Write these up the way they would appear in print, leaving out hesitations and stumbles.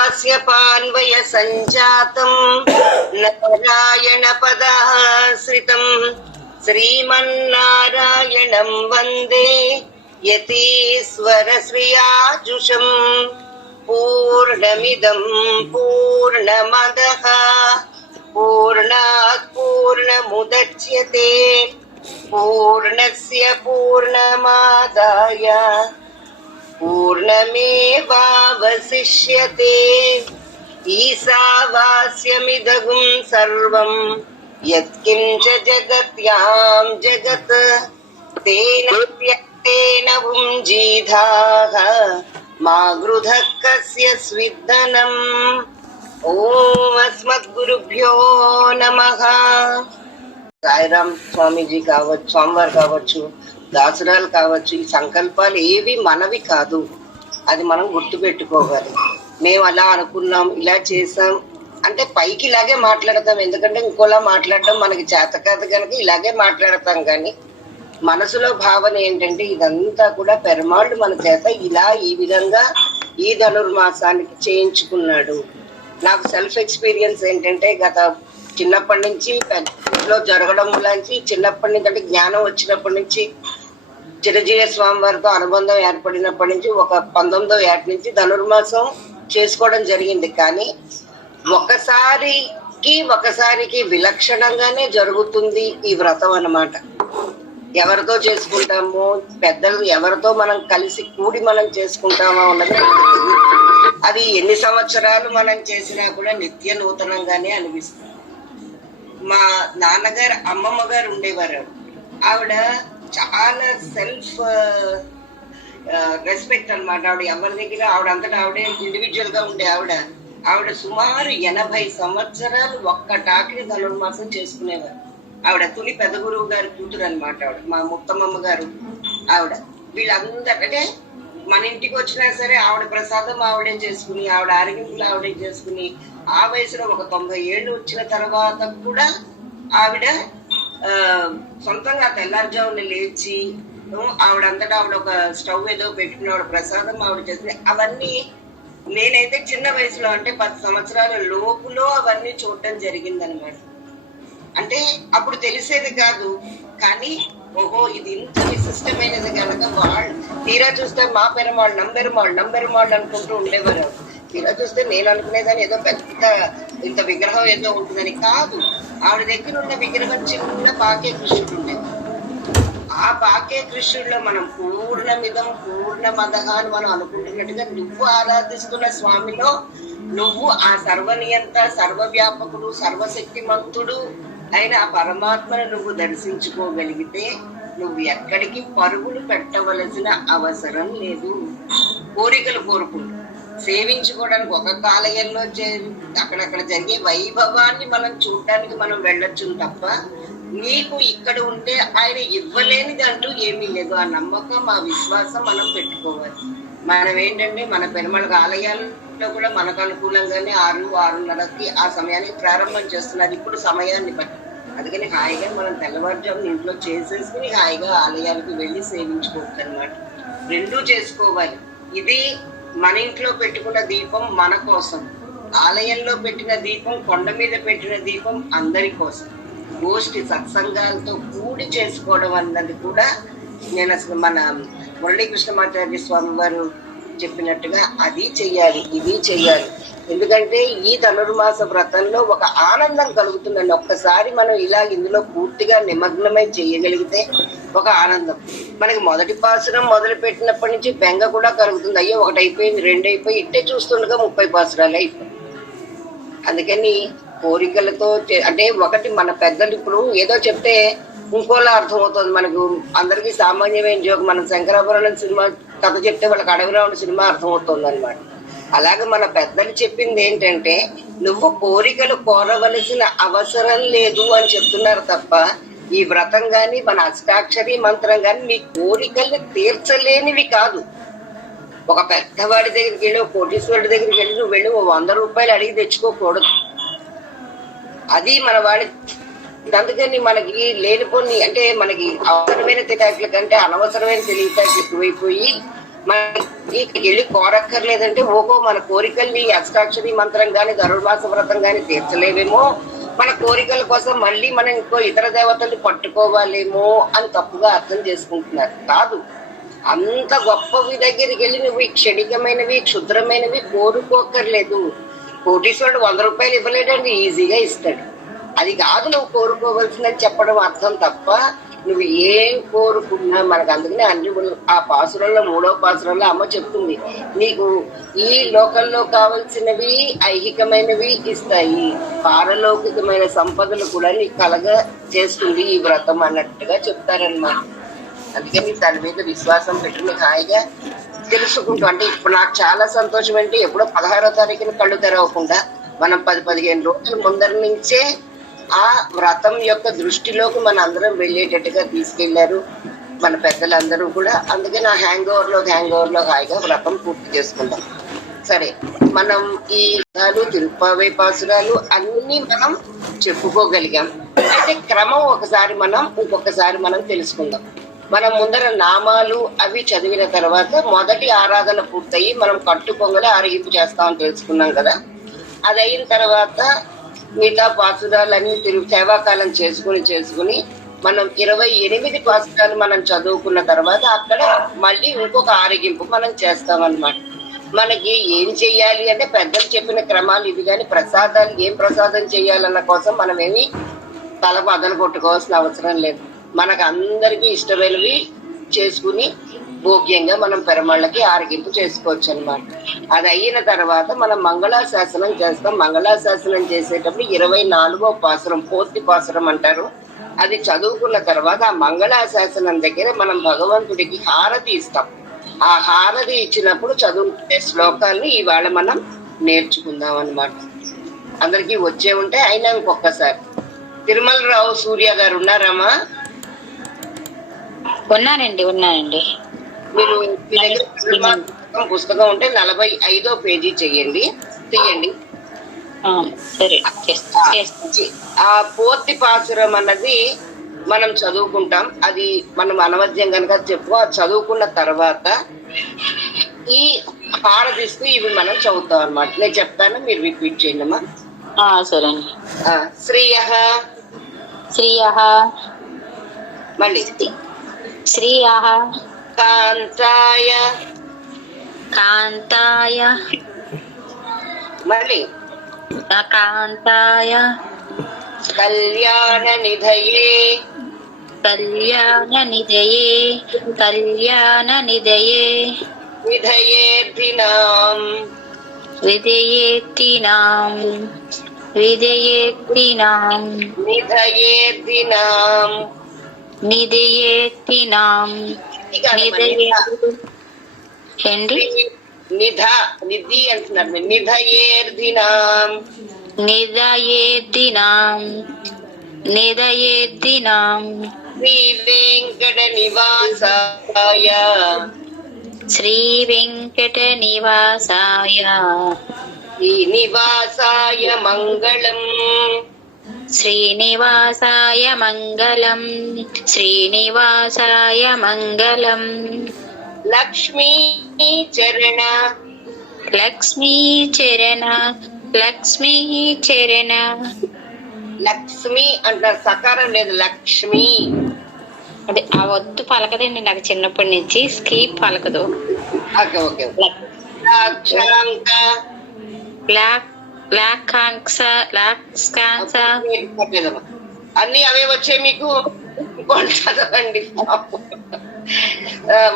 कास्यपान्वय सञ्जातं नारायण पदाश्रितं श्रीमन्नारायणं वन्दे यतीश्वर श्रियाजुषम् पूर्णमिदं पूर्णमदः पूर्णात् पूर्णमुदच्यते पूर्णस्य पूर्णमादाय पूर्णमेवावशिष्यते ईशावास्यमिदगुं सर्वं यत्किञ्च जगत्यां जगत् तेन त्यक्तेन भुञ्जीधाः मा गृधः कस्य स्विद्धनम्। ఓం అస్మద్గురుభ్యో నమః. సాయిరామ్ స్వామీజీ కావచ్చు, స్వామివారు కావచ్చు, దాసురాలు కావచ్చు, ఈ సంకల్పాలు ఏవి మనవి కాదు. అది మనం గుర్తు పెట్టుకోవాలి. మేము అలా అనుకున్నాం, ఇలా చేసాం అంటే పైకి ఇలాగే మాట్లాడతాం. ఎందుకంటే ఇంకోలా మాట్లాడటం మనకి చేత కాదు కనుక ఇలాగే మాట్లాడతాం. కానీ మనసులో భావన ఏంటంటే ఇదంతా కూడా పెరుమాళ్ళు మన చేత ఇలా ఈ విధంగా ఈ ధనుర్మాసానికి చేయించుకున్నాడు. నాకు సెల్ఫ్ ఎక్స్పీరియన్స్ ఏంటంటే గత చిన్నప్పటి నుంచి పెద్దలో జరగడం నుంచి చిన్నప్పటి నుంచి అంటే జ్ఞానం వచ్చినప్పటి నుంచి చిరంజీవి స్వామి వారితో అనుబంధం ఏర్పడినప్పటి నుంచి ఒక 19వ ఏట నుంచి ధనుర్మాసం చేసుకోవడం జరిగింది. కానీ ఒకసారికి విలక్షణంగానే జరుగుతుంది ఈ వ్రతం అన్నమాట. ఎవరితో చేసుకుంటామో, పెద్దలు ఎవరితో మనం కలిసి కూడి మనం చేసుకుంటామో అన్నది అది ఎన్ని సంవత్సరాలు మనం చేసినా కూడా నిత్య నూతనంగానే అనిపిస్తుంది. మా నాన్నగారు అమ్మమ్మ గారు ఉండేవారు. ఆవిడ చాలా సెల్ఫ్ రెస్పెక్ట్ అనమాట. ఆవిడ ఎవరి దగ్గర ఆవిడంతటా ఆవిడే ఇండివిజువల్ గా ఉండే ఆవిడ సుమారు 80 సంవత్సరాలు ఒక్క టాకిని ధనుర్మాసం చేసుకునేవారు. ఆవిడ తులి పెద్ద గురువు గారి కూతురు అనమాట. ఆవిడ మా ముత్తమ్మమ్మ గారు. ఆవిడ వీళ్ళందరంటే మన ఇంటికి వచ్చినా సరే ఆవిడ ప్రసాదం ఆవిడే చేసుకుని, ఆవిడ ఆరోగ్యంలో ఆవిడే చేసుకుని, ఆ వయసులో ఒక 90 ఏళ్ళు వచ్చిన తర్వాత కూడా ఆవిడ సొంతంగా తెల్లారుజామున లేచి ఆవిడంతటా ఆవిడ ఒక స్టవ్ ఏదో పెట్టుకుని ఆవిడ ప్రసాదం ఆవిడ చేసుకుని అవన్నీ నేనైతే చిన్న వయసులో అంటే 10 సంవత్సరాల లోపులో అవన్నీ చూడటం జరిగిందనమాట. అంటే అప్పుడు తెలిసేది కాదు. కానీ ఓహో ఇది ఇంత విశిష్టమైనది కనుక వాళ్ళు తీరా చూస్తే మా పెరుమాళ్ళు నంబెరుమాళ్ళు అనుకుంటూ ఉండేవారు. తీరా చూస్తే నేను అనుకునేదాన్ని ఏదో పెద్ద ఇంత విగ్రహం ఏదో ఉంటుందని కాదు. ఆవిడ దగ్గర ఉన్న విగ్రహం చిన్న పాకే కృష్ణుడు ఉండేది. ఆ పాకే కృష్ణుడిలో మనం పూర్ణమిదం పూర్ణమదః అని మనం అనుకుంటున్నట్టుగా నువ్వు ఆరాధిస్తున్న స్వామిలో నువ్వు ఆ సర్వనియంత, సర్వవ్యాపకుడు, సర్వశక్తిమంతుడు అయిన ఆ పరమాత్మను నువ్వు దర్శించుకోగలిగితే నువ్వు ఎక్కడికి పరుగులు పెట్టవలసిన అవసరం లేదు. కోరికలు కోరుకుంటూ సేవించుకోవడానికి ఒక ఆలయంలో అక్కడక్కడ జరిగే వైభవాన్ని మనం చూడటానికి మనం వెళ్ళొచ్చు తప్ప నీకు ఇక్కడ ఉంటే ఆయన ఇవ్వలేనిది అంటూ ఏమీ లేదు. ఆ నమ్మకం, ఆ విశ్వాసం మనం పెట్టుకోవాలి. మనం ఏంటంటే మన పెరుమాళ ఆలయాల్లో కూడా మనకు అనుకూలంగానే 6-6:30కి ఆ సమయానికి ప్రారంభం చేస్తున్నారు ఇప్పుడు సమయాన్ని బట్టి. అందుకని హాయిగా మనం తెల్లవారుజామున ఇంట్లో చేసేసుకుని హాయిగా ఆలయాలకు వెళ్ళి సేవించుకోవచ్చు అనమాట. రెండూ చేసుకోవాలి. ఇది మన ఇంట్లో పెట్టుకున్న దీపం మన కోసం, ఆలయంలో పెట్టిన దీపం, కొండ మీద పెట్టిన దీపం అందరి కోసం. గోష్ఠి సత్సంగాలతో కూడి చేసుకోవడం అన్నది కూడా నేను అసలు మన మురళీకృష్ణమాచార్య స్వామి వారు చెప్పినట్టుగా అది చెయ్యాలి, ఇది చెయ్యాలి. ఎందుకంటే ఈ ధనుర్మాస వ్రతంలో ఒక ఆనందం కలుగుతుందండి. ఒక్కసారి మనం ఇలా ఇందులో పూర్తిగా నిమగ్నమై చేయగలిగితే ఒక ఆనందం. మనకి మొదటి పాసురం మొదలు పెట్టినప్పటి నుంచి బెంగ కూడా కలుగుతుంది. అయ్యో 1 అయిపోయింది, 2 అయిపోయి ఇట్టే చూస్తుండగా 30 పాసురాలు అయిపోయి. అందుకని కోరికలతో అంటే ఒకటి మన పెద్దలు ఇప్పుడు ఏదో చెప్తే ఇంకోలా అర్థమవుతుంది. మనకు అందరికీ సామాన్యమైన జోక్. మనం శంకరాభరణం సినిమా కథ చెప్తే వాళ్ళకి అడవిరావుడు సినిమా అర్థమవుతుంది అనమాట. అలాగే మన పెద్దలు చెప్పింది ఏంటంటే నువ్వు కోరికలు కోరవలసిన అవసరం లేదు అని చెప్తున్నారు తప్ప ఈ వ్రతం గాని మన అష్టాక్షరి మంత్రం గాని నీ కోరికల్ని తీర్చలేనివి కాదు. ఒక పెద్దవాడి దగ్గరికి వెళ్ళి, కోటీశ్వరుడి దగ్గరికి వెళ్ళి నువ్వు వెళ్ళి 100 రూపాయలు అడిగి తెచ్చుకోకూడదు. అది మన వాడి. అందుకని మనకి లేనిపోని అంటే మనకి అవసరమైన తెలివితేటల కంటే అనవసరమైన తెలివితేటలు ఎక్కువైపోయి మనకి వెళ్ళి కోరక్కర్లేదంటే ఓహో మన కోరికల్ని అష్టాక్షరి మంత్రం గాని ధనుర్మాస వ్రతం గాని తీర్చలేవేమో, మన కోరికల కోసం మళ్ళీ మనం ఇంకో ఇతర దేవతల్ని పట్టుకోవాలేమో అని తప్పుగా అర్థం చేసుకుంటున్నారు. కాదు, అంత గొప్పవి దగ్గరికి వెళ్ళి నువ్వు ఈ క్షణికమైనవి క్షుద్రమైనవి కోరుకోకర్లేదు. కోటీశ్వరుడు 100 రూపాయలు ఇవ్వలేడండి, ఈజీగా ఇస్తాడు. అది కాదు నువ్వు కోరుకోవలసిందని చెప్పడం అర్థం తప్ప, నువ్వు ఏం కోరుకున్నా మనకు అందుకనే అన్ని ఆ పాసురంలో 3వ పాసురంలో అమ్మ చెప్తుంది, నీకు ఈ లోకంలో కావలసినవి ఐహికమైనవి ఇస్తాయి, పారలౌకికమైన సంపదలు కూడా నీకు కలగ చేస్తుంది ఈ వ్రతం అన్నట్టుగా చెప్తారన్నమాట. అందుకని దాని మీద విశ్వాసం పెట్టి నీకు హాయిగా తెలుసుకుంటూ, అంటే ఇప్పుడు నాకు చాలా సంతోషం అంటే ఎప్పుడో 16వ తారీఖున కళ్ళు తెరవకుండా మనం 10-15 రోజుల ముందర నుంచే ఆ వ్రతం యొక్క దృష్టిలోకి మన అందరం వెళ్ళేటట్టుగా తీసుకెళ్లారు మన పెద్దలందరూ కూడా. అందుకే నా హ్యాంగ్ ఓవర్ లో హాయిగా వ్రతం పూర్తి చేసుకుందాం. సరే, మనం ఈ తిరుప్పావై పాసురాలు అన్ని మనం చెప్పుకోగలిగాం. అయితే క్రమం ఇంకొకసారి మనం తెలుసుకుందాం. మనం ముందర నామాలు అవి చదివిన తర్వాత మొదటి ఆరాధన పూర్తయి మనం కట్టు పొంగలి ఆరగింపు చేస్తామని తెలుసుకున్నాం కదా. అది అయిన తర్వాత మిగతా పాసురాలన్నీ సేవాకాలం చేసుకుని మనం 28 పాసురాలు మనం చదువుకున్న తర్వాత అక్కడ మళ్ళీ ఇంకొక ఆరగింపు మనం చేస్తామన్నమాట. మనకి ఏం చెయ్యాలి అంటే పెద్దలు చెప్పిన క్రమాలు ఇవి, కానీ ప్రసాదాలు ఏం ప్రసాదం చెయ్యాలన్న కోసం మనం ఏమి తల బదలు కొట్టుకోవాల్సిన అవసరం లేదు. మనకు అందరికీ ఇష్టమైనవి చేసుకుని భోగ్యంగా మనం పెరమళ్ళకి ఆరగింపు చేసుకోవచ్చు అనమాట. అది అయిన తర్వాత మనం మంగళాశాసనం చేస్తాం. మంగళాశాసనం చేసేటప్పుడు 24వ పాసురం పూర్తి పాసురం అంటారు. అది చదువుకున్న తర్వాత ఆ మంగళాశాసనం దగ్గర మనం భగవంతుడికి హారతి ఇస్తాం. ఆ హారతి ఇచ్చినప్పుడు చదువుకునే శ్లోకాలను ఇవాళ మనం నేర్చుకుందాం అన్నమాట. అందరికీ వచ్చే ఉంటే అయినా ఇంకొకసారి. తిరుమలరావు సూర్య గారు ఉన్నారమ్మా? ఉన్నానండి. మీరు మీ దగ్గర పుస్తకం ఉంటే 45వ పేజీ తీయండి. ఆ పూర్తి పాసురం అన్నది మనం చదువుకుంటాం. అది మనం అనవద్యం కనుక చదువుకున్న తర్వాత ఈ హారతిస్తూ ఇవి మనం చదువుతాం అన్నమాట. నేను చెప్తాను, మీరు రిపీట్ చేయండి అమ్మా. సరే. శ్రీయః మళ్ళీ శ్రీయః కాంతాయ మళ్ళీ కాంతాయ కళ్యాణ నిధయే విధయేర్ధినాం నిధయేర్ధినాం ఏంటి నిధి అంటున్నారు. నిధయేర్ధినాం శ్రీ వెంకట నివాసాయ శ్రీనివాసాయ మంగళం. లక్ష్మీ చరణ లక్ష్మి అంటారు, సకారం లేదు. లక్ష్మి అదే ఆ వద్దు పలకదండి, నాకు చిన్నప్పటి నుంచి స్కీప్ పలకదు. అన్ని అవే వచ్చాయి మీకు. చదవండి,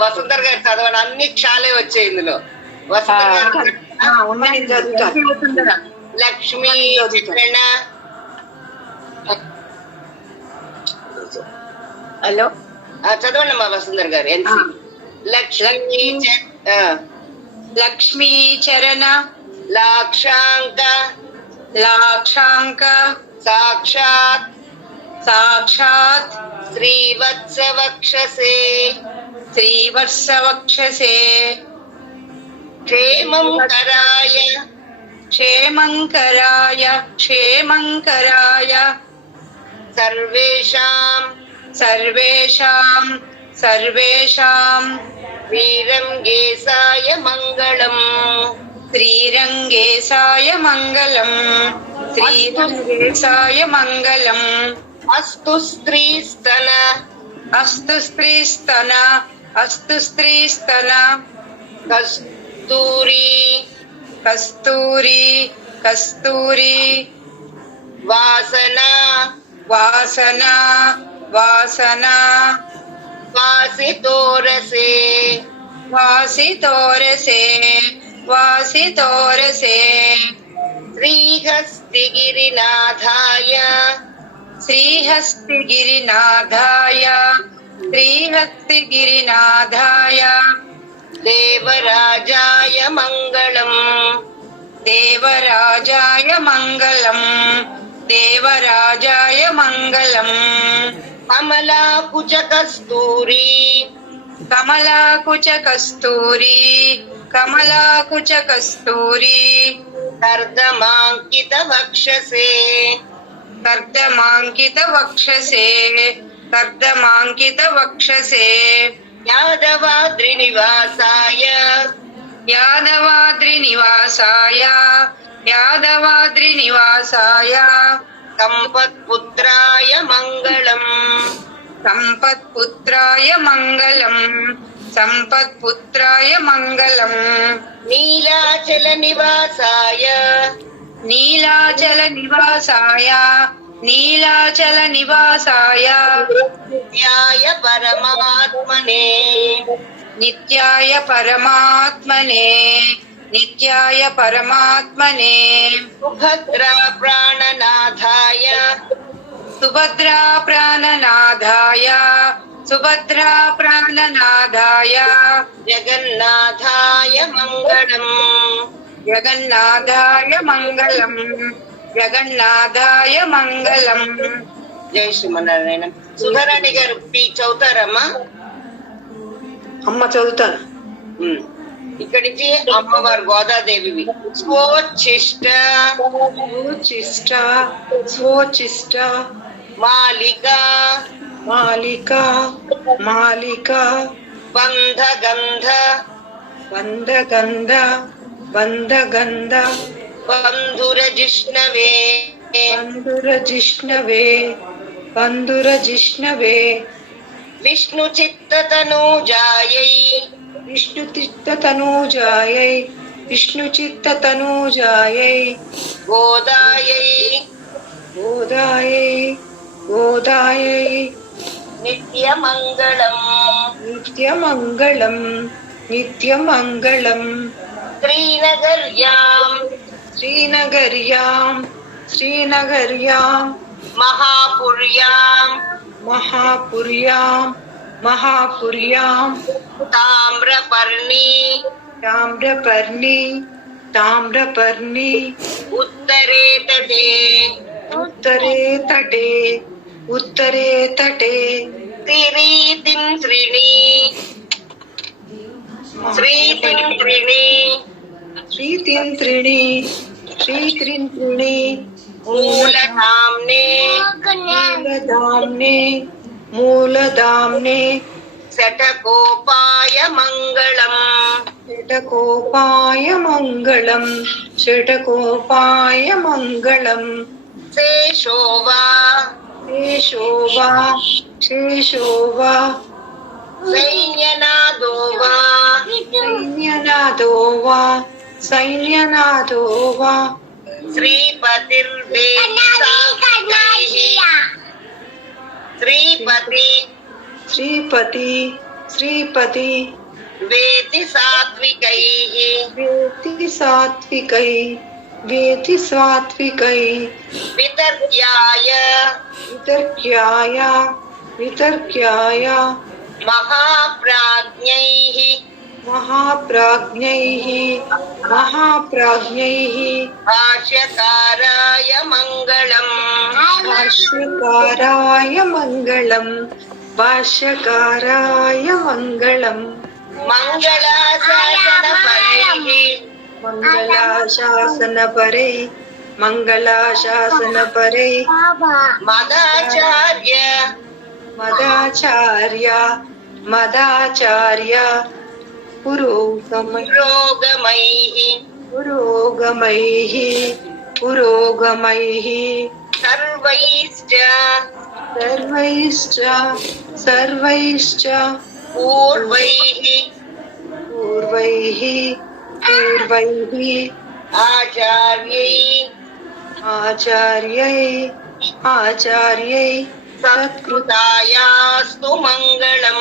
వసుంధర గారు చదవండి. అన్ని క్షాలే వచ్చాయి ఇందులో. లక్ష్మీ చరణ. హలో, చదవండి అమ్మా వసుంధర గారు. లక్ష్మీ చరణ లాక్షాంక సాక్షాత్ శ్రీవత్సవక్షసే క్షేమంకరాయ సర్వేషాం सर्वेषां श्रीरङ्गेशाय मङ्गलम् श्रीरङ्गेशाय मङ्गलम् श्रीरङ्गेशाय मङ्गलम् अस्तु स्त्रीस्तन अस्तु स्त्रीस्तन अस्तु स्त्रीस्तन कस्तूरी कस्तूरी कस्तूरी वासना वासना वासना वासितोरसे वासितोरसे वासितोरसे श्रीहस्तिगिरिनाथाय श्रीहस्तिगिरिनाथाय श्रीहस्तिगिरिनाथाय देवराजाय मङ्गलम् देवराजाय मङ्गलम् देवराजाय मङ्गलम् कमलाकुचकस्तूरी कमलाकुचकस्तूरी कमलाकुचकस्तूरी कर्दमाङ्कितवक्षसे कर्दमाङ्कितवक्षसे कर्दमाङ्कितवक्षसे यादवाद्रिनिवासाय यादवाद्रिनिवासाय यादवाद्रिनिवासाय सम्पत्पुत्राय मङ्गलम् सम्पत्पुत्राय मङ्गलम् सम्पत्पुत्राय मङ्गलम् नीलाचलनिवासाय नीलाचलनिवासाय नीलाचलनिवासाय नित्याय परमात्मने नित्याय परमात्मने नित्याय परमात्मने सुभद्रा प्राणनाथाय सुभद्रा प्राणनाथाय सुभद्रा प्राणनाथाय जगन्नाथाय मङ्गलम् जगन्नाथाय मङ्गलम् जगन्नाथाय मङ्गलम् జై శ్రీమన్నారాయణ. సుధారాణి గారు చదువుతారమ్మా. అమ్మ చదువుతాను. ఇక్కడి నుంచి అమ్మవారు గోదాదేవి స్వోచ్చిష్ట స్వోచ్చిష్ట స్వోచ్చిష్ట మాలిక మాలిక మాలిక బంధగంధ బంధగంధ బంధగంధ బంధురజిష్ణవే బంధురజిష్ణవే బంధురజిష్ణవే విష్ణు చిత్తతనూజాయై విష్ణుచిత్తతనూజాయై విష్ణుచిత్తతనూజాయై గోదాయై గోదాయై గోదాయై నిత్యమంగళం నిత్యమంగళం నిత్యమంగళం శ్రీనగర్యాం శ్రీనగర్యాం శ్రీనగర్యాం మహాపుర్యాం మహాపుర్యాం మహాపుర్యాం తామ్రపర్ణి తామ్రపర్ణి తామ్రపర్ణి ఉత్తరే తటే ఉత్తరే తటే ఉత్తరే తటే శ్రీతిం త్రిణి శ్రీతిం త్రిణి శ్రీతింత్రిణి శ్రీత్రింత్రిణి మూలధామ్నే మూలధామ్నే మూలధామ్నే శఠకోపాయ మంగళం షటకోపాయ మంగళం షటకోపాయ మంగళం శేషోవా శేషోవా శేషోవా సైన్యనాదోవా సైన్యనాదోవా సైన్యనాదోవా శ్రీపతిర్వేది శ్రీపతి శ్రీపతి శ్రీపతి వేది సాత్వికై వేతి సాత్వికై వేతి సాత్వికై వితర్క్యాయ వితర్క్యాయ వితర్క్యాయ మహాప్రాజ్ఞై మహాప్రాజ్ఞైః మహాప్రాజ్ఞైః భాష్యకారాయ మంగళం భాష్యకారాయ మంగళం భాష్యకారాయ మంగళం మంగళాశాసనపరై మంగళాశాసనపరై మదాచార్య మదాచార్య మదాచార్య పురోగమైః పురోగమైః పురోగమైః సర్వైశ్చ సర్వైశ్చ పూర్వైః పూర్వైః ఆచార్యై సత్కృతాయాస్తు మంగళం.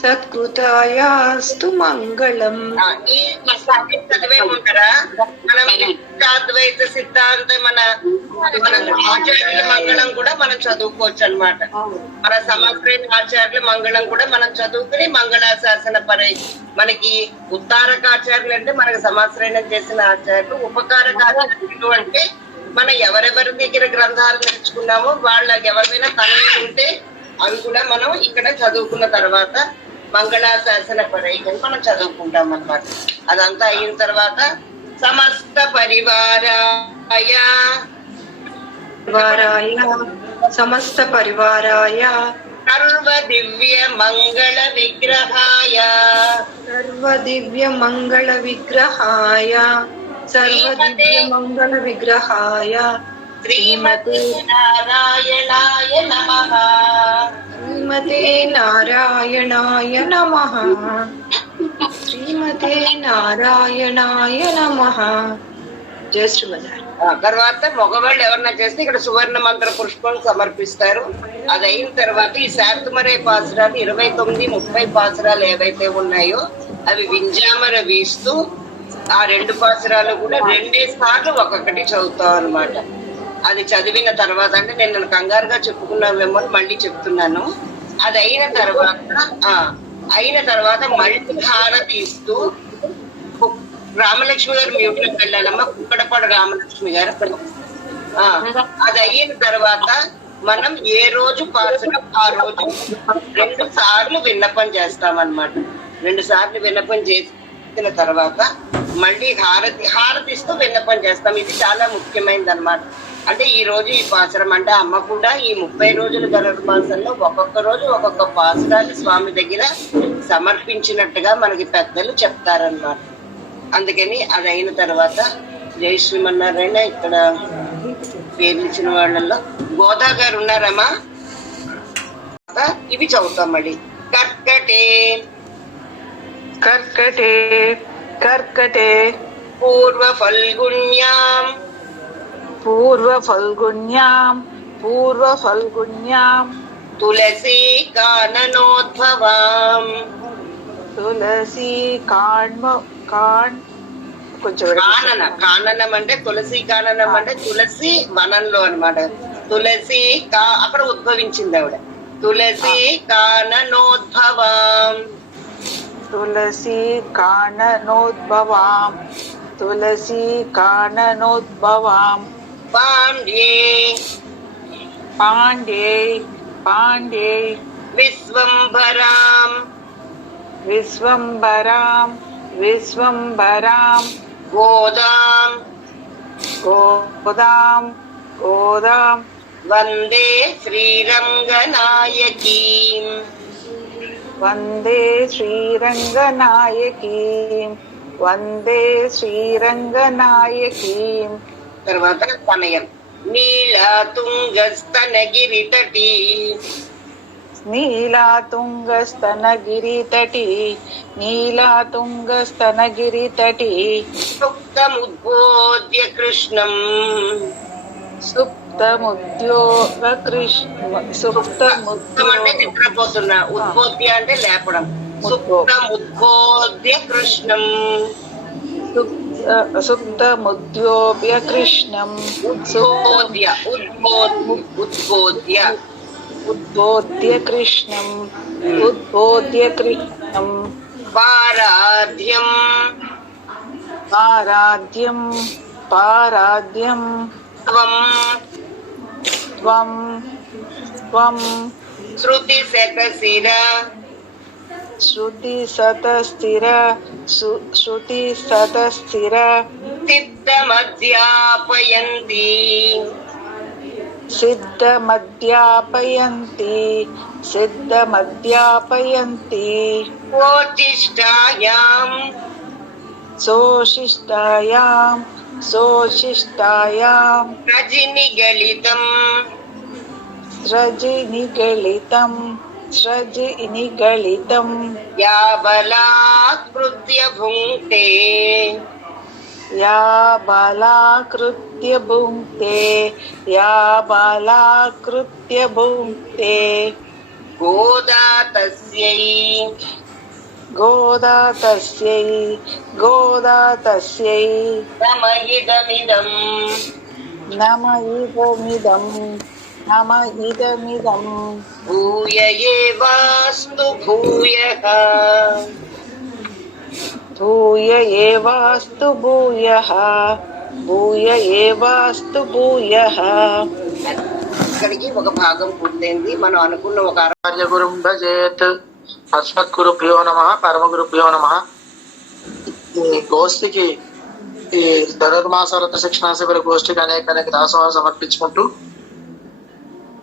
సత్కృతాయాస్తు మంగళం. ఈ సబ్జెక్ట్ చదివే ఉంటారా? మనం అద్వైత సిద్ధాంత మన ఆచార్యుల మంగళం కూడా మనం చదువుకోవచ్చు అన్నమాట. మన సమగ్రైన ఆచార్యుల మంగళం కూడా మనం చదువుకుని మంగళాశాసన పరై మనకి ఉత్తారక ఆచార్యులు అంటే మనకు సమాశ్రయణం చేసిన ఆచార్యులు, ఉపకారక ఆచార్యులు అంటే మనం ఎవరెవరి దగ్గర గ్రంథాలు నేర్చుకున్నామో వాళ్ళకి ఎవరైనా తనవి ఉంటే అవి కూడా మనం ఇక్కడ చదువుకున్న తర్వాత మంగళాశాసన పరైకని మనం చదువుకుంటాం అన్నమాట. అదంతా అయిన తర్వాత సమస్త పరివారాయ సర్వ దివ్య మంగళ విగ్రహాయ శ్రీమతే నారాయణాయ నమః. జయ శ్రీమన్నారాయణ. తర్వాత మగవాళ్ళు ఎవరన్నా చేస్తే ఇక్కడ సువర్ణ మంత్ర పుష్పం సమర్పిస్తారు. అది అయిన తర్వాత ఈ శాంతమరే పాసురాలు 29, 30 పాసురాలు ఏవైతే ఉన్నాయో అవి వింజామర వీస్తూ ఆ 2 పాసురాలు కూడా 2 సార్లు ఒక్కొక్కటి చదువుతాం అన్నమాట. అది చదివిన తర్వాత అంటే నేను కంగారుగా చెప్పుకున్నామేమో మళ్ళీ చెప్తున్నాను. అది అయిన తర్వాత మళ్ళీ హారతి ఇస్తూ రామలక్ష్మి గారు మ్యూట్లోకి వెళ్ళాలమ్మా. కుక్కడపాడు రామలక్ష్మి గారు. అది అయిన తర్వాత మనం ఏ రోజు పాసురం ఆ రోజు 2 సార్లు విన్నపం చేస్తామన్నమాట. 2 సార్లు విన్నపం చేసిన తర్వాత మళ్ళీ హారతిస్తూ విన్నపం చేస్తాం. ఇది చాలా ముఖ్యమైనది అన్నమాట. అంటే ఈ రోజు ఈ పాసురం అంటే అమ్మ కూడా ఈ 30 రోజుల ధనుర్మాసంలో ఒక్కొక్క రోజు ఒక్కొక్క పాసురాన్ని స్వామి దగ్గర సమర్పించినట్టుగా మనకి పెద్దలు చెప్తారన్నమాట. అందుకని అది అయిన తర్వాత జై శ్రీమన్నారాయణ. ఇక్కడ పేర్లు ఇచ్చిన వాళ్ళల్లో గోదా గారు ఉన్నారమ్మా. ఇవి చదువుతాం మళ్ళీ. కర్కటే పూర్వ ఫల్గుణ్యాం తులసీ కాననోద్భవాం కాననం అంటే తులసి కాననం అంటే తులసి వనంలో అన్నమాట. తులసి అక్కడ ఉద్భవించింది ఆవిడ. తులసి కాననోద్భవాం పాండ్యే విశ్వంభరాం గోదాం వందే శ్రీరంగనాయకీం తర్వాత సమయం నీలాతుంగస్తనగిరితటి సుప్తముద్బోధ్య కృష్ణం అంటే నిద్రపోతున్నా, ఉద్బోధ్య అంటే లేపడం. సుప్తముద్బోధ్య కృష్ణం సుప్తముద్యోప్య కృష్ణం ఉద్బోధ్య కృష్ణం పారాధ్యం త్వం శృతి శతస్థిర చిత్తమధ్యాపయంతి సిద్ధమధ్యాపయంతి సిద్ధమధ్యాపయంతి ఓచిష్టాయాం సోషిష్టాయాం సోషిష్టాయాం రజనిగళితం స్రజినిగళితం యా బలాత్కృత్య భుంక్తే యా బాలాకృత్య భుంక్తే యా బాలాకృత్య భుంక్తే గోదా తస్యై గోదా తస్యై సమయిదమిదం నమ ఇదమిదం భూయ ఏవాస్తు భూయః భూయ ఏవాస్తు భూయః. ఇక్కడికి ఒక భాగం పూర్తయింది. మనం అనుకున్న ఒక ఆర్యగురుం భజేత్. అస్మద్గురుభ్యో నమ, పరమగురుభ్యో నమ. ఈ గోష్ఠికి, ఈ ధనుర్మాస వ్రత శిక్షణ శిబిర గోష్ఠికి అనేక దాసోహాలు సమర్పించుకుంటూ,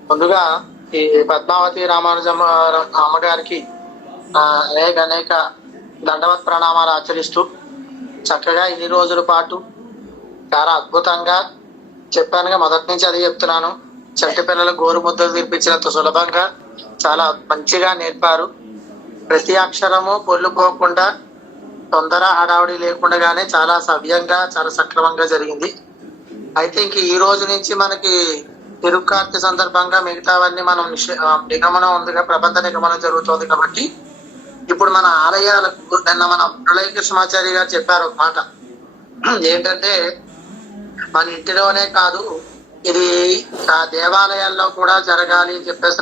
ముందుగా ఈ పద్మావతి రామానుజమ్మ అమ్మగారికి అనేక దండవత్ ప్రణామాలు ఆచరిస్తూ, చక్కగా ఇన్ని రోజుల పాటు చాలా అద్భుతంగా చెప్పానుగా, మొదటి నుంచి అది చెప్తున్నాను, చంటి పిల్లలు గోరు ముద్దలు తీర్పించినంత సులభంగా చాలా మంచిగా నేర్పారు. ప్రతి అక్షరము పొల్లుపోకుండా, తొందర హడావుడి లేకుండానే చాలా సవ్యంగా, చాలా సక్రమంగా జరిగింది. అయితే ఇంక ఈ రోజు నుంచి మనకి తిరుక్కార్తి సందర్భంగా మిగతావన్నీ మనం నిగమనం ఉందిగా, ప్రబంధ నిగమనం జరుగుతుంది కాబట్టి ఇప్పుడు మన ఆలయాలకు నిన్న మన ప్రళయకృష్ణమాచారి గారు చెప్పారు ఒక మాట. ఏంటంటే మన ఇంటిలోనే కాదు, ఇది ఆ దేవాలయాల్లో కూడా జరగాలి అని చెప్పేసి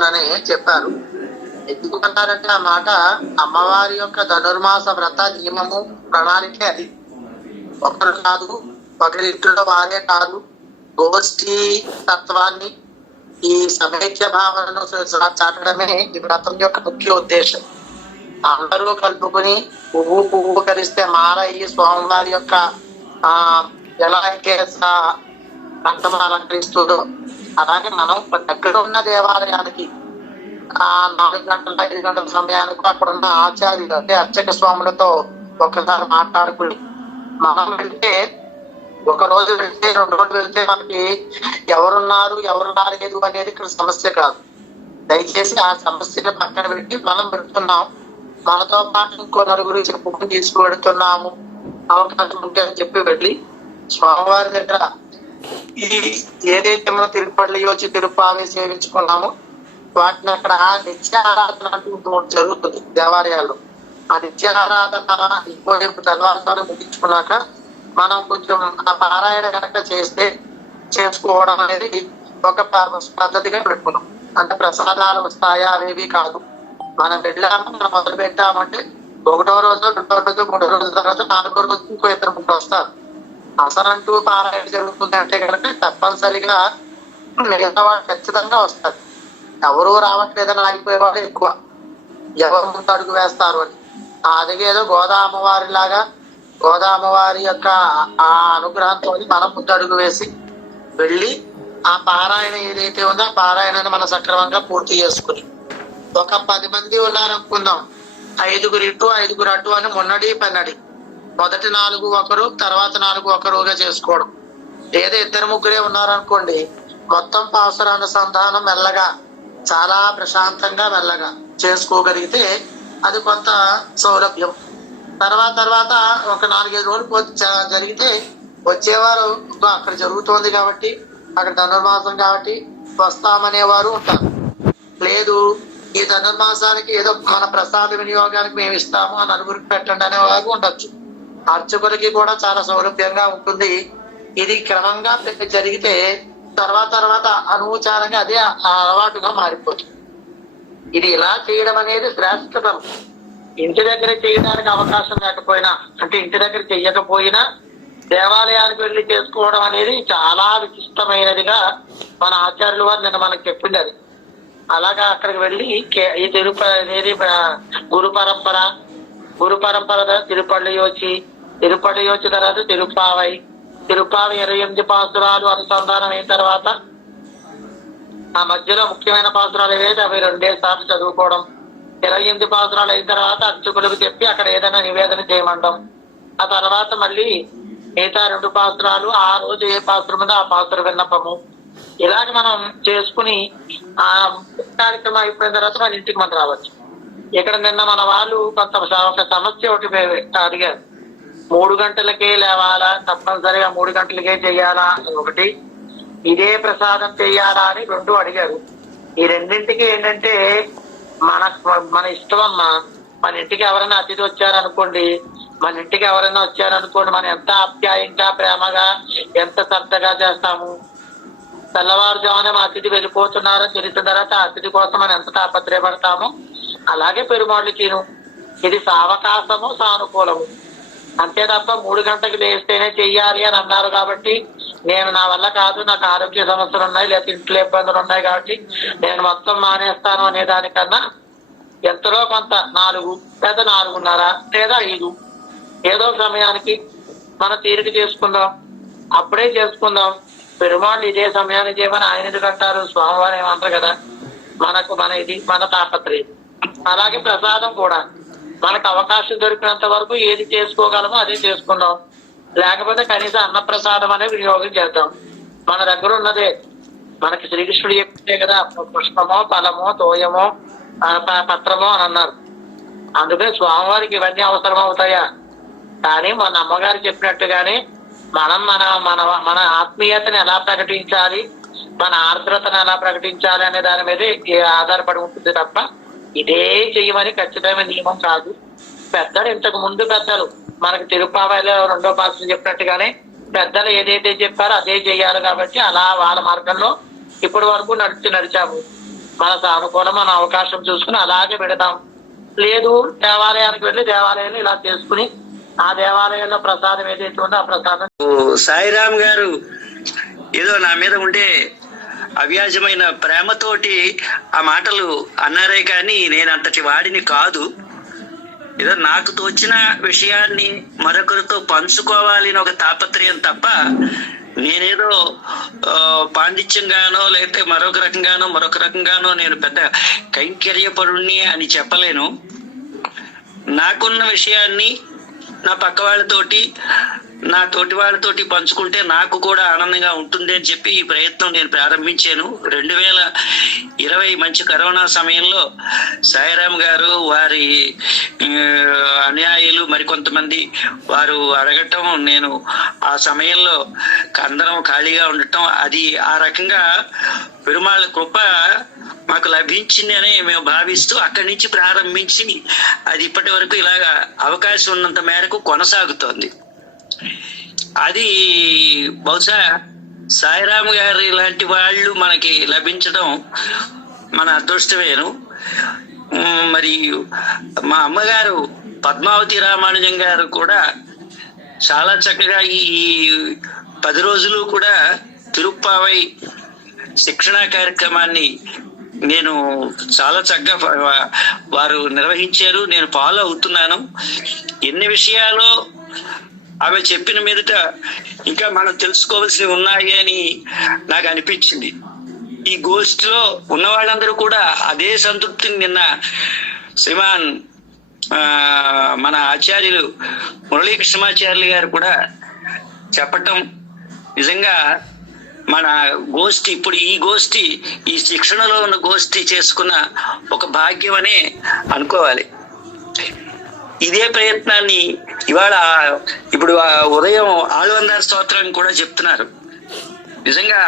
చెప్పారు. ఎందుకంటారంటే ఆ మాట అమ్మవారి యొక్క ధనుర్మాస వ్రత నియమము ప్రణాళికే అది. ఒకరు కాదు, ఒకరింటిలో వారే కాదు, గోష్ఠి తత్వాన్ని, ఈ సమైక్య భావనను చాటడమే ఈ వ్రతం యొక్క ముఖ్య ఉద్దేశం. అందరూ కలుపుకుని పువ్వు కరిస్తే మాల అయ్యి స్వామివారి యొక్క ఎలా అయితే కంఠం అలంకరిస్తుందో, అలాగే మనం దగ్గర ఉన్న దేవాలయానికి 4 గంటల 5 గంటల సమయానికి అక్కడ ఉన్న ఆచార్యులు అంటే అర్చక స్వాములతో ఒకసారి మాట్లాడుకుని మనం వెళ్తే, ఒక రోజు వెళ్తే 2 రోజులు వెళ్తే మనకి ఎవరున్నారు ఎవరు రాలేదు అనేది ఇక్కడ సమస్య కాదు. దయచేసి ఆ సమస్యను పక్కన పెట్టి మనం పెడుతున్నాం, మనతో పాటు ఇంకో నలుగురు చెప్పుకుని తీసుకువెడుతున్నాము, అవకాశం ఉంటే అని చెప్పి వెళ్ళి స్వామివారి దగ్గర ఈ ఏదైతే మనం తిరుపతిలో వచ్చి తిరుపావి సేవించుకున్నామో వాటిని అక్కడ నిత్యారాధన అంటూ జరుగుతుంది దేవాలయాల్లో. ఆ నిత్యారాధన ఇంకోవైపు తెల్లవారుజామున ముగించుకున్నాక మనం కొంచెం ఆ పారాయణ కనుక చేసుకోవడం అనేది ఒక పద్ధతిగా పెట్టుకున్నాం. అంటే ప్రసాదాలు వస్తాయా అవేవి కాదు. మనం వెళ్ళాము, మనం మొదలు పెట్టామంటే 1వ రోజు 2వ రోజు 3వ రోజు తర్వాత 4వ రోజు ఇంకో 2-3 వస్తారు. అసలంటూ పారాయణ జరుగుతుంది అంటే కనుక తప్పనిసరిగా మిగతా వాళ్ళు ఖచ్చితంగా వస్తారు. ఎవరు రావట్లేదని ఆగిపోయేవాళ్ళు ఎక్కువ, ఎవరు ముందు అడుగు వేస్తారు అని. అదిగేదో గోదామ్మవారి లాగా, గోదామ్మవారి యొక్క ఆ అనుగ్రహంతో మనం ముందు అడుగు వేసి వెళ్ళి ఆ పారాయణ ఏదైతే ఉందో ఆ పారాయణను మనం సక్రమంగా పూర్తి చేసుకుని, ఒక 10 మంది ఉన్నారనుకుందాం, 5గురు ఇటు 5గురు అటు అని మొన్నటి పన్నడి, మొదటి 4 ఒకరు, తర్వాత 4 ఒకరుగా చేసుకోవడం. లేదా 2-3 ఉన్నారనుకోండి, మొత్తం పాసురానుసంధానం మెల్లగా చాలా ప్రశాంతంగా మెల్లగా చేసుకోగలిగితే అది కొంత సౌలభ్యం. తర్వాత ఒక 4-5 రోజులు జరిగితే వచ్చేవారు అక్కడ జరుగుతోంది కాబట్టి, అక్కడ ధనుర్మాసం కాబట్టి వస్తామనేవారు ఉంటారు. లేదు ఈ ధనుర్మాసానికి ఏదో మన ప్రసాద వినియోగానికి మేము ఇస్తాము అని నలుగురికి పెట్టండి అనేవారు ఉండొచ్చు. అర్చకులకి కూడా చాలా సౌలభ్యంగా ఉంటుంది. ఇది క్రమంగా జరిగితే తర్వాత అనుచారంగా అదే అలవాటుగా మారిపోతుంది. ఇది ఇలా చేయడం అనేది శ్రేష్టతం. ఇంటి దగ్గర చేయడానికి అవకాశం లేకపోయినా, అంటే ఇంటి దగ్గర చెయ్యకపోయినా దేవాలయానికి వెళ్ళి చేసుకోవడం అనేది చాలా విశిష్టమైనదిగా మన ఆచార్యుల వారు నిన్న మనకు చెప్పింది. అలాగా అక్కడికి వెళ్ళి ఈ గురు పరంపర తిరుపతి వచ్చి తర్వాత తిరుపావి 28 పాసురాలు అనుసంధానం అయిన తర్వాత ఆ మధ్యలో ముఖ్యమైన పాత్రలు ఏవైతే అవి 2 సార్లు చదువుకోవడం, 28 పాత్రలు అయిన తర్వాత అర్చకులకు చెప్పి అక్కడ ఏదైనా నివేదన చేయమంటాం. ఆ తర్వాత మళ్ళీ మిగతా 2 పాత్రలు ఆ రోజు ఏ పాత్ర మీద ఆ పాత్ర విన్నపము, ఇలాగ మనం చేసుకుని ఆ కార్యక్రమం అయిపోయిన తర్వాత మన ఇంటికి మనం రావచ్చు. ఇక్కడ నిన్న మన వాళ్ళు కొంత ఒక సమస్య ఒకటి అడిగారు. 3 గంటలకే లేవాలా, తప్పనిసరిగా 3 గంటలకే చెయ్యాలా ఒకటి, ఇదే ప్రసాదం చెయ్యాలా అని 2 అడిగారు. ఈ రెండింటికి ఏంటంటే మన ఇష్టం అమ్మా. మన ఇంటికి ఎవరైనా అతిథి వచ్చారనుకోండి, మనం ఎంత ఆప్యాయంగా ప్రేమగా ఎంత శ్రద్ధగా చేస్తాము. తెల్లవారుజామున మా అతిథి వెళ్ళిపోతున్నారని తెలిసిన తర్వాత ఆ అతిథి కోసం మనం ఎంత తాపత్రయపడతామో అలాగే పెరుమాళ్ళకిను ఇది సావకాశము సానుకూలము. అంతే తప్ప 3 గంటలకు లేస్తేనే చెయ్యాలి అని అన్నారు కాబట్టి నేను నా వల్ల కాదు, నాకు ఆరోగ్య సమస్యలు ఉన్నాయి, లేకపోతే ఇంట్లో ఇబ్బందులు ఉన్నాయి కాబట్టి నేను మొత్తం మానేస్తాను అనే దానికన్నా ఎంతలో కొంత 4 లేదా 4:30 లేదా 5 ఏదో సమయానికి మన తీరిక చేసుకుందాం, అప్పుడే చేసుకుందాం. పెరుమాళ్ళు ఇదే సమయానికి చేయమని ఆయన ఎందుకంటారు? స్వామివారు ఏమంటారు కదా, మన తాపత్రయం. అలాగే ప్రసాదం కూడా మనకు అవకాశం దొరికినంత వరకు ఏది చేసుకోగలమో అదే చేసుకుందాం, లేకపోతే కనీసం అన్నప్రసాదం అనే వినియోగం చేద్దాం. మన దగ్గర ఉన్నదే మనకి శ్రీకృష్ణుడు చెప్తే కదా, పుష్పమో ఫలమో తోయమో పత్రమో అని అన్నారు. అందుకని స్వామివారికి ఇవన్నీ అవసరం అవుతాయా? కానీ మన అమ్మగారు చెప్పినట్టుగానే మనం మన మన మన ఆత్మీయతను ఎలా ప్రకటించాలి, మన ఆర్ద్రతను ఎలా ప్రకటించాలి అనే దాని మీద ఆధారపడి ఉంటుంది తప్ప ఇదే చెయ్యమని ఖచ్చితమైన నియమం కాదు. ఇంతకు ముందు పెద్దలు మనకి తిరుపావైలో 2వ పాత్ర చెప్పినట్టుగానే పెద్దలు ఏదైతే చెప్పారో అదే చెయ్యాలి. కాబట్టి అలా వాళ్ళ మార్గంలో ఇప్పటి వరకు నడిచాము. మన సానుకూలం మన అవకాశం చూసుకుని అలాగే పెడతాం. లేదు దేవాలయానికి వెళ్ళి దేవాలయాన్ని ఇలా చేసుకుని ఆ దేవాలయంలో ప్రసాదం ఏదైతే ఉందో ఆ ప్రసాదం. సాయిరామ్ గారు ఏదో నా మీద ఉండే అవ్యాజమైన ప్రేమతోటి ఆ మాటలు అన్నారే కానీ నేను అంతటి వాడిని కాదు. ఏదో నాకు తోచిన విషయాన్ని మరొకరితో పంచుకోవాలి అని ఒక తాపత్రయం తప్ప నేనేదో పాండిత్యంగానో లేకపోతే మరొక రకంగానో నేను పెద్ద కైంకర్యపరుణ్ణి అని చెప్పలేను. నాకున్న విషయాన్ని నా పక్క వాళ్ళతోటి నా తోటి వాళ్ళతోటి పంచుకుంటే నాకు కూడా ఆనందంగా ఉంటుంది అని చెప్పి ఈ ప్రయత్నం నేను ప్రారంభించాను. 2020 మంచి కరోనా సమయంలో సాయిరామ్ గారు వారి అనుయాయులు మరికొంతమంది వారు అడగటం, నేను ఆ సమయంలో అందరం ఖాళీగా ఉండటం, అది ఆ రకంగా పెరుమాళ్ళ కృప మాకు లభించింది అని మేము భావిస్తూ అక్కడి నుంచి ప్రారంభించి అది ఇప్పటి వరకు ఇలాగా అవకాశం ఉన్నంత మేరకు కొనసాగుతోంది. అది బహుశా సాయిరామ్ గారు ఇలాంటి వాళ్ళు మనకి లభించడం మన అదృష్టమేను. మరి మా అమ్మగారు పద్మావతి రామానుజం గారు కూడా చాలా చక్కగా ఈ 10 రోజులు కూడా తిరుప్పావై శిక్షణా కార్యక్రమాన్ని నేను చాలా చక్కగా వారు నిర్వహించారు. నేను ఫాలో అవుతున్నాను. ఎన్ని విషయాలు ఆమె చెప్పిన మీదట ఇంకా మనం తెలుసుకోవాల్సినవి ఉన్నాయి అని నాకు అనిపించింది. ఈ గోష్ఠిలో ఉన్న వాళ్ళందరూ కూడా అదే సంతృప్తిని నిన్న శ్రీమాన్ మన ఆచార్యులు మురళీకృష్ణమాచార్యులు గారు కూడా చెప్పటం నిజంగా మన గోష్ఠి ఇప్పుడు ఈ శిక్షణలో ఉన్న గోష్ఠి చేసుకున్న ఒక భాగ్యం అనే అనుకోవాలి. ఇదే ప్రయత్నాన్ని ఇవాళ ఇప్పుడు ఉదయం ఆళ్వందార్ స్తోత్రాన్ని కూడా చెప్తున్నారు. నిజంగా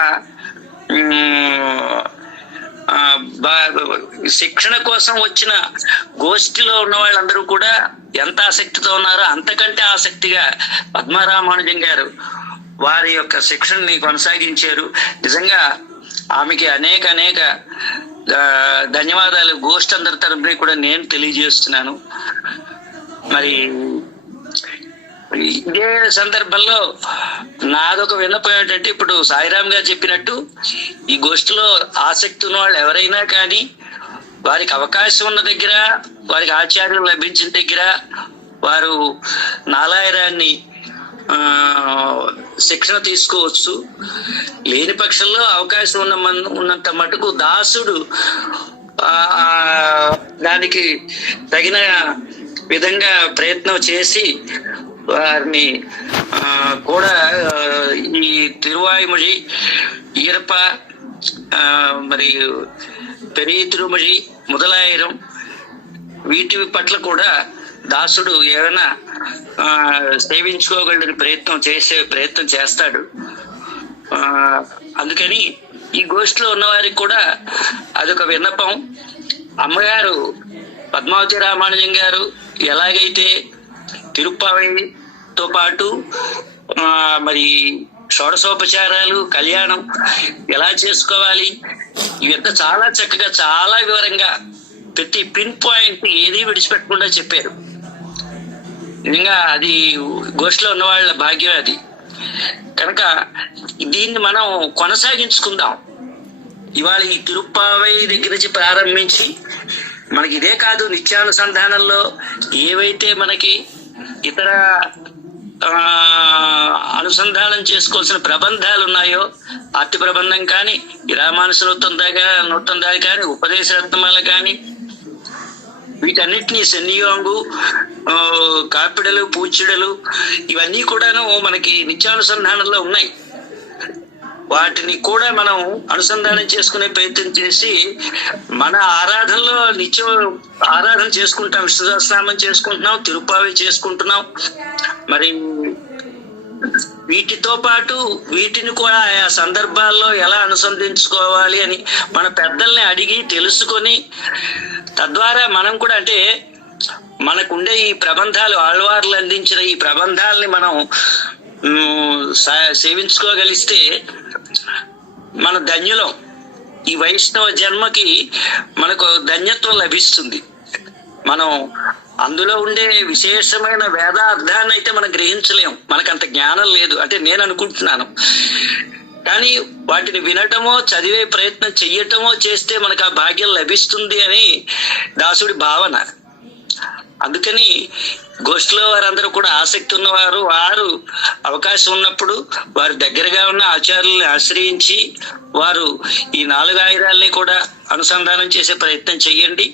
శిక్షణ కోసం వచ్చిన గోష్ఠిలో ఉన్న వాళ్ళందరూ కూడా ఎంత ఆసక్తితో ఉన్నారో అంతకంటే ఆసక్తిగా పద్మరామానుజం గారు వారి యొక్క శిక్షణని కొనసాగించారు. నిజంగా ఆమెకి అనేక ధన్యవాదాలు గోష్ఠి అందరి తరపున కూడా నేను తెలియజేస్తున్నాను. మరి ఇదే సందర్భంలో నాదొక విన్నపం ఏంటంటే, ఇప్పుడు సాయిరామ్ గారు చెప్పినట్టు ఈ గోష్ఠిలో ఆసక్తి ఉన్న వాళ్ళు ఎవరైనా కానీ వారికి అవకాశం ఉన్న దగ్గర, వారికి ఆచార్యులు లభించిన దగ్గర వారు నాలాయరాన్ని శిక్షణ తీసుకోవచ్చు. లేని పక్షంలో అవకాశం ఉన్నంత మటుకు దాసుడు దానికి తగిన విధంగా ప్రయత్నం చేసి వారిని కూడా ఈ తిరువాయుమొഴി, ఈరప్ప, మరియు పెరియ తిరుమొഴി మొదలాయిరం వీటి పట్ల కూడా దాసుడు ఏమైనా సేవించుకోగలని ప్రయత్నం చేస్తాడు. అందుకని ఈ గోష్ఠిలో ఉన్నవారికి కూడా అదొక విన్నపం. అమ్మగారు పద్మావతి రామానుజం గారు ఎలాగైతే తిరుప్పావైతో పాటు మరి షోడశోపచారాలు, కళ్యాణం ఎలా చేసుకోవాలి ఇవంతా చాలా చక్కగా, చాలా వివరంగా ప్రతి పిన్ పాయింట్ ఏది విడిచిపెట్టకుండా చెప్పారు. నిజంగా అది గోష్ఠిలో ఉన్న వాళ్ళ భాగ్యం అది. కనుక దీన్ని మనం కొనసాగించుకుందాం. ఇవాళ ఈ తిరుప్పావై దగ్గర నుంచి ప్రారంభించి మనకి ఇదే కాదు, నిత్యానుసంధానంలో ఏవైతే మనకి ఇతర అనుసంధానం చేసుకోవాల్సిన ప్రబంధాలు ఉన్నాయో, అతి ప్రబంధం కానీ, రామానుష నూతందాలు కానీ, ఉపదేశ రత్నమాల కానీ, వీటన్నిటినీ శనియోంగు, కాపిడలు, పూచిడలు ఇవన్నీ కూడాను మనకి నిత్యానుసంధానంలో ఉన్నాయి. వాటిని కూడా మనం అనుసంధానం చేసుకునే ప్రయత్నం చేసి మన ఆరాధనలో నిత్యం ఆరాధన చేసుకుంటాం. విష్ణు సహస్రనామం చేసుకుంటున్నాం, తిరుప్పావై చేసుకుంటున్నాం. మరి వీటితో పాటు వీటిని కూడా ఆయా సందర్భాల్లో ఎలా అనుసంధించుకోవాలి అని మన పెద్దల్ని అడిగి తెలుసుకొని, తద్వారా మనం కూడా, అంటే మనకుండే ఈ ప్రబంధాలు, ఆళ్వార్లు అందించిన ఈ ప్రబంధాలని మనం సేవించుకోగలిస్తే మన ధన్యులం. ఈ వైష్ణవ జన్మకి మనకు ధన్యత్వం లభిస్తుంది. మనం అందులో ఉండే విశేషమైన వేదార్థాన్ని అయితే మనం గ్రహించలేం, మనకంత జ్ఞానం లేదు అంటే నేను అనుకుంటున్నాను. కానీ వాటిని వినటమో, చదివే ప్రయత్నం చెయ్యటమో చేస్తే మనకు ఆ భాగ్యం లభిస్తుంది అని దాసుడి భావన. అందుకని గోష్ఠిలో వారందరూ కూడా ఆసక్తి ఉన్నవారు, వారు అవకాశం ఉన్నప్పుడు వారి దగ్గరగా ఉన్న ఆచార్యుల్ని ఆశ్రయించి వారు ఈ 4 ఆయుధాలని కూడా అనుసంధానం చేసే ప్రయత్నం చెయ్యండి.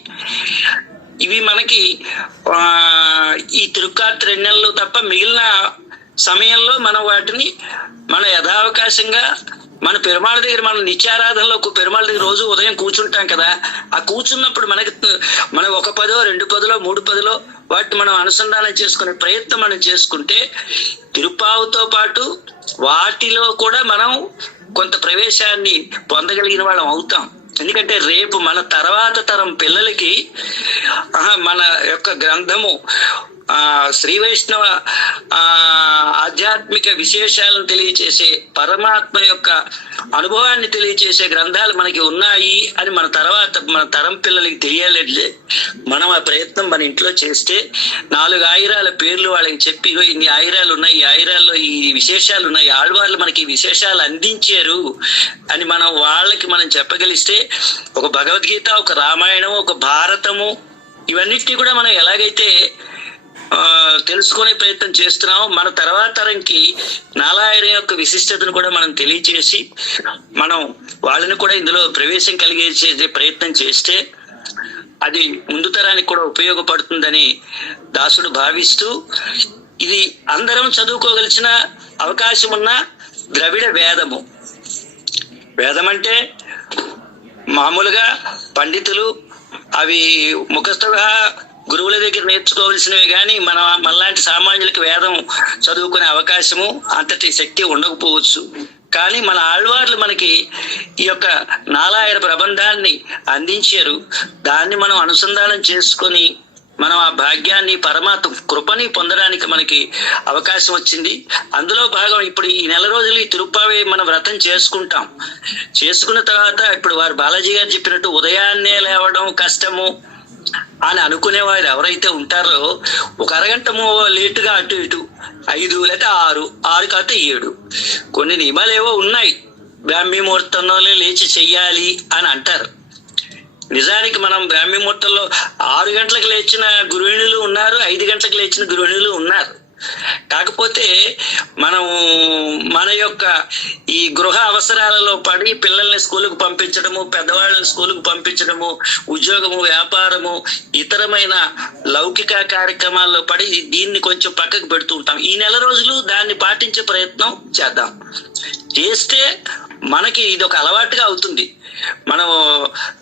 ఇవి మనకి ఈ తిరుక్కార్తి 2 నెలలు తప్ప మిగిలిన సమయంలో మనం వాటిని మన యథావకాశంగా మన పెరుమాళ దగ్గర, మన నిత్యారాధనలో పెరుమాళ దగ్గర రోజు ఉదయం కూర్చుంటాం కదా, ఆ కూర్చున్నప్పుడు మన 1 పదో 2 పదులో 3 పదులో వాటిని మనం అనుసంధానం చేసుకునే ప్రయత్నం మనం చేసుకుంటే తిరుప్పావుతో పాటు వాటిలో కూడా మనం కొంత ప్రవేశాన్ని పొందగలిగిన వాళ్ళం అవుతాం. ఎందుకంటే రేపు మన తర్వాత తరం పిల్లలకి మన యొక్క గ్రంథము శ్రీ వైష్ణవ ఆధ్యాత్మిక విశేషాలను తెలియచేసే, పరమాత్మ యొక్క అనుభవాన్ని తెలియచేసే గ్రంథాలు మనకి ఉన్నాయి అని మన తరం పిల్లలకి తెలియాలంటే మనం ఆ ప్రయత్నం మన ఇంట్లో చేస్తే 4 ఆయురాల పేర్లు వాళ్ళకి చెప్పి, ఇన్ని ఆయురాలు ఉన్నాయి, ఈ ఆయురాల్లో ఈ విశేషాలు ఉన్నాయి, ఆళ్వార్లు మనకి ఈ విశేషాలు అందించారు అని వాళ్ళకి మనం చెప్పగలిస్తే ఒక భగవద్గీత, ఒక రామాయణం, ఒక భారతము ఇవన్నిటినీ కూడా మనం ఎలాగైతే తెలుసుకునే ప్రయత్నం చేస్తున్నాం, మన తర్వాత తరంకి 4 ఆయురం యొక్క విశిష్టతను కూడా మనం తెలియచేసి మనం వాళ్ళని కూడా ఇందులో ప్రవేశం కలిగేసే ప్రయత్నం చేస్తే అది ముందు తరానికి కూడా ఉపయోగపడుతుందని దాసుడు భావిస్తూ, ఇది అందరం చదువుకోగలిసిన అవకాశం ఉన్న ద్రవిడ వేదము. వేదం అంటే మామూలుగా పండితులు అవి ముఖస్థుగా గురువుల దగ్గర నేర్చుకోవాల్సినవి, కానీ మనలాంటి సామాన్యులకి వేదం చదువుకునే అవకాశము అంతటి శక్తి ఉండకపోవచ్చు. కానీ మన ఆళ్వార్లు మనకి ఈ యొక్క 4 ఆయుర ప్రబంధాన్ని అందించారు. దాన్ని మనం అనుసంధానం చేసుకొని మనం ఆ భాగ్యాన్ని, పరమాత్మ కృపని పొందడానికి మనకి అవకాశం వచ్చింది. అందులో భాగం ఇప్పుడు ఈ 4 రోజులు ఈ తిరుప్పావై మనం వ్రతం చేసుకుంటాం. చేసుకున్న తర్వాత ఇప్పుడు వారు బాలాజీ గారు చెప్పినట్టు ఉదయాన్నే లేవడం కష్టము అని అనుకునేవారు ఎవరైతే ఉంటారో, ఒక అరగంట లేటుగా అటు ఇటు 5 లేదా 6 కాకపోతే 7 కొన్ని నియమాలు ఏవో ఉన్నాయి, బ్రాహ్మీ ముహూర్తంలో లేచి చెయ్యాలి అని అంటారు. నిజానికి మనం బ్రాహ్మీ ముహూర్తంలో 6 గంటలకు లేచిన గృహిణులు ఉన్నారు, 5 గంటలకు లేచిన గృహిణులు ఉన్నారు. కాకపోతే మనం మన యొక్క ఈ గృహ అవసరాలలో పడి పిల్లల్ని స్కూలుకు పంపించడము, పెద్దవాళ్ళని స్కూలుకు పంపించడము, ఉద్యోగము, వ్యాపారము, ఇతరమైన లౌకిక కార్యక్రమాల్లో పడి దీన్ని కొంచెం పక్కకు పెడుతూ ఉంటాం. ఈ నెల రోజులు దాన్ని పాటించే ప్రయత్నం చేద్దాం. చేస్తే మనకి ఇది ఒక అలవాటుగా అవుతుంది. మనం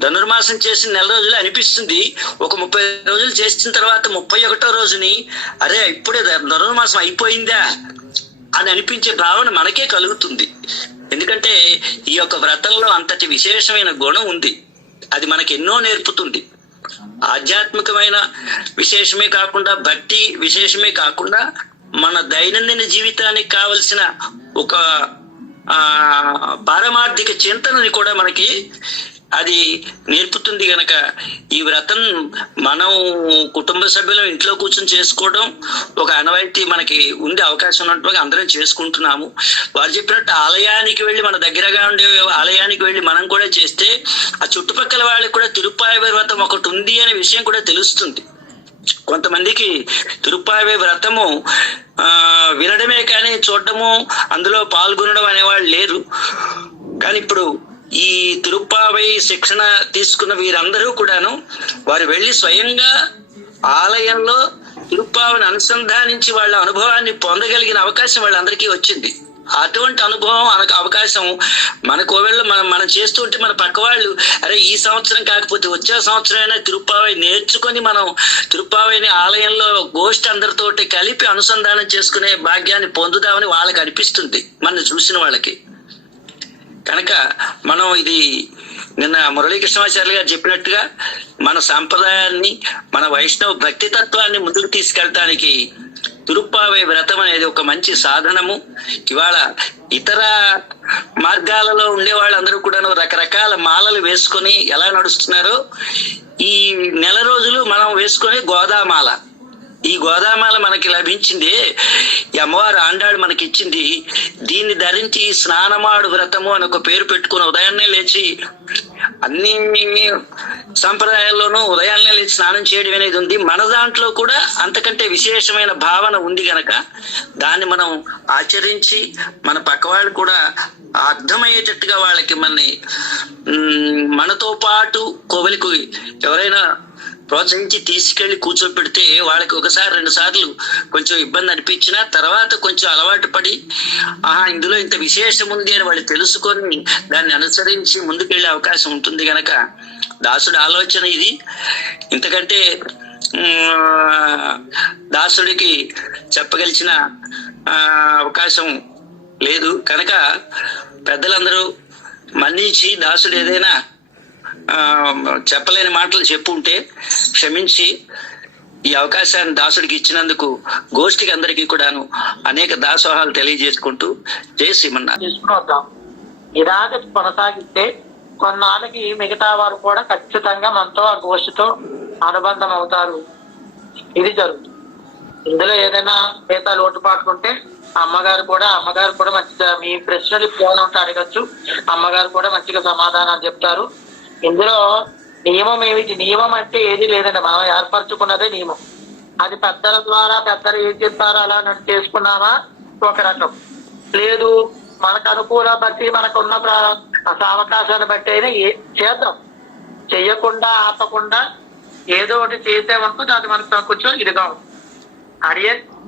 ధనుర్మాసం చేసిన నెల రోజులు అనిపిస్తుంది, ఒక 30 రోజులు చేసిన తర్వాత 31వ రోజుని అరే ఇప్పుడే ధనుర్మాసం అయిపోయిందా అని అనిపించే భావన మనకే కలుగుతుంది. ఎందుకంటే ఈ యొక్క వ్రతంలో అంతటి విశేషమైన గుణం ఉంది. అది మనకి ఎన్నో నేర్పుతుంది. ఆధ్యాత్మికమైన విశేషమే కాకుండా, భక్తి విశేషమే కాకుండా, మన దైనందిన జీవితానికి కావలసిన ఒక పారమార్థిక చింతనని కూడా మనకి అది నేర్పుతుంది. గనక ఈ వ్రతం మనం కుటుంబ సభ్యులు ఇంట్లో కూర్చొని చేసుకోవడం ఒక ఆనవాయితీ మనకి ఉంది. అవకాశం ఉన్నట్టుగా అందరం చేసుకుంటున్నాము. వారు చెప్పినట్టు ఆలయానికి వెళ్ళి, మన దగ్గరగా ఉండే ఆలయానికి వెళ్ళి మనం కూడా చేస్తే ఆ చుట్టుపక్కల వాళ్ళకి కూడా తిరుప్పావై వ్రతం ఒకటి ఉంది అనే విషయం కూడా తెలుస్తుంది. కొంతమందికి తిరుప్పావై వ్రతము వినడమే కానీ చూడడము, అందులో పాల్గొనడం అనేవాళ్ళు లేరు. కానీ ఇప్పుడు ఈ తిరుప్పావై శిక్షణ తీసుకున్న వీరందరూ కూడాను వారు వెళ్ళి స్వయంగా ఆలయంలో తిరుప్పావైని అనుసంధానించి వాళ్ళ అనుభవాన్ని పొందగలిగిన అవకాశం వాళ్ళందరికీ వచ్చింది. అటువంటి అనుభవం అవకాశం మన కోవెల్లో మనం చేస్తుంటే మన పక్క వాళ్ళు అరే ఈ సంవత్సరం కాకపోతే వచ్చే సంవత్సరమైనా తిరుప్పావై నేర్చుకొని మనం తిరుప్పావైని ఆలయంలో గోష్ఠి అందరితోటి కలిపి అనుసంధానం చేసుకునే భాగ్యాన్ని పొందుదామని వాళ్ళకి అనిపిస్తుంది, మన చూసిన వాళ్ళకి. కనుక మనం ఇది నిన్న మురళీకృష్ణమాచార్య గారు చెప్పినట్టుగా మన సాంప్రదాయాన్ని, మన వైష్ణవ భక్తి తత్వాన్ని ముందుకు తీసుకెళ్ళటానికి తిరుప్పావై వ్రతం అనేది ఒక మంచి సాధనము. ఇవాళ ఇతర మార్గాలలో ఉండే వాళ్ళందరూ కూడా రకరకాల మాలలు వేసుకొని ఎలా నడుస్తున్నారో ఈ నెల రోజులు మనం వేసుకొని గోదామాల, ఈ గోదామాల మనకి లభించింది, ఈ అమ్మవారు ఆండాడు మనకి ఇచ్చింది. దీన్ని ధరించి స్నానమాడు వ్రతము అని ఒక పేరు పెట్టుకుని ఉదయాన్నే లేచి అన్ని సంప్రదాయాల్లోనూ ఉదయాన్నే లేచి స్నానం చేయడం అనేది ఉంది. మన దాంట్లో కూడా అంతకంటే విశేషమైన భావన ఉంది గనక దాన్ని మనం ఆచరించి మన పక్క వాళ్ళు కూడా అర్థమయ్యేటట్టుగా వాళ్ళకి మనతో పాటు కోవెలకు ఎవరైనా ప్రోత్సహించి తీసుకెళ్లి కూర్చోపెడితే వాళ్ళకి ఒకసారి 2 సార్లు కొంచెం ఇబ్బంది అనిపించినా తర్వాత కొంచెం అలవాటు పడి ఇందులో ఇంత విశేషం ఉంది అని వాళ్ళు తెలుసుకొని దాన్ని అనుసరించి ముందుకెళ్లే అవకాశం ఉంటుంది. గనక దాసుడి ఆలోచన ఇది. ఇంతకంటే దాసుడికి చెప్పగలిచిన అవకాశం లేదు. కనుక పెద్దలందరూ మన్నించి దాసుడు ఏదైనా చెప్పలేని మాటలు చెప్పుంటే క్షమించి ఈ అవకాశాన్ని దాసుడికి ఇచ్చినందుకు గోష్ఠికి అందరికీ కూడాను అనేక దాసోహాలు తెలియజేసుకుంటూ జై శ్రీమన్నారాయణ. తీసుకుని వద్దాం. ఇలాగ కొనసాగిస్తే కొన్నాళ్ళకి మిగతా వారు కూడా ఖచ్చితంగా మనతో ఆ గోష్ఠితో అనుబంధం అవుతారు. ఇది జరుగుతుంది. ఇందులో ఏదైనా మిగతా లోటుపాట్లు ఉంటే అమ్మగారు కూడా మంచిగా మీ ప్రశ్నలు ఫోన్ ఉంటే అడగచ్చు. అమ్మగారు కూడా మంచిగా సమాధానాలు చెప్తారు. ఇందులో నియమం ఏమిటి? నియమం అంటే ఏది లేదండి, మనం ఏర్పరచుకున్నదే నియమం. అది పెద్దల ద్వారా పెద్దలు ఏం చెప్తారో అలా చేసుకున్నామా ఒక రకం, లేదు మనకు అనుకూల బట్టి మనకున్న అవకాశాన్ని బట్టి అయినా చేద్దాం. చెయ్యకుండా ఆపకుండా ఏదో ఒకటి చేసామనుకో అది మనకు కొంచెం ఇదిగా ఉంటుంది. అడిగే